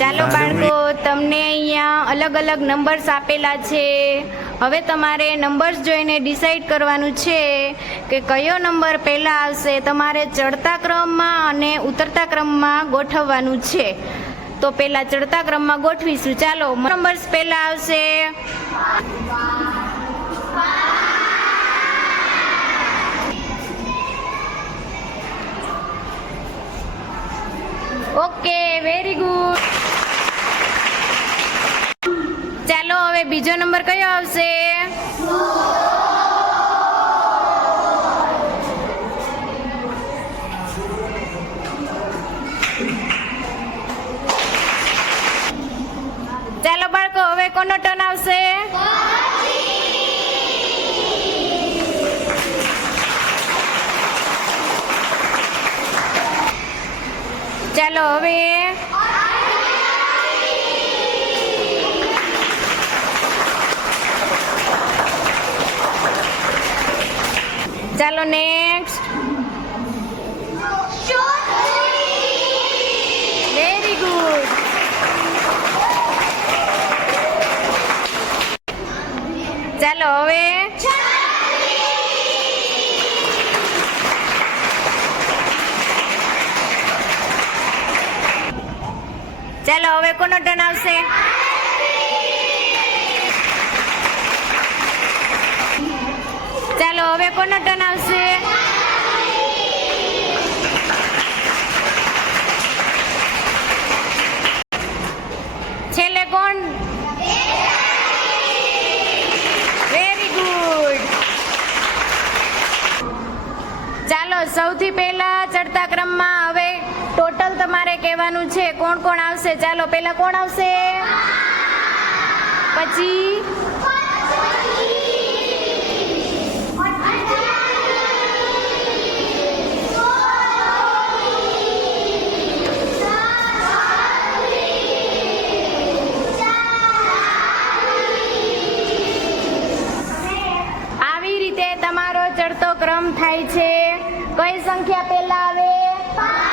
ચાલો બાળકો તમને અહીંયા અલગ અલગ નંબર્સ આપેલા છે. હવે તમારે નંબર્સ જોઈને ડિસાઈડ કરવાનું છે કે કયો નંબર પહેલાં આવશે. તમારે ચડતા ક્રમમાં અને ઉતરતા ક્રમમાં ગોઠવવાનું છે. તો પહેલાં ચડતા ક્રમમાં ગોઠવીશું. ચાલો નંબર્સ પહેલાં આવશે. ઓકે વેરી ગુડ હવે બીજો નંબર કયો આવશે? ચાલો બાળકો હવે કોનો ટર્ન આવશે? ચાલો હવે ચાલો નેક્સ્ટ વેરી ગુડ ચાલો હવે. ચાલો હવે કોનો ટર્ન આવશે? હવે કોનો ટર્ન આવશે? છેલ્લે કોણ? વેરી ગુડ ચાલો, સૌથી પહેલા ચડતા ક્રમમાં હવે ટોટલ તમારે કહેવાનું છે. કોણ કોણ આવશે? ચાલો, પહેલા કોણ આવશે? પછી? ચડતો ક્રમ થાય છે. કઈ સંખ્યા પહેલા આવે?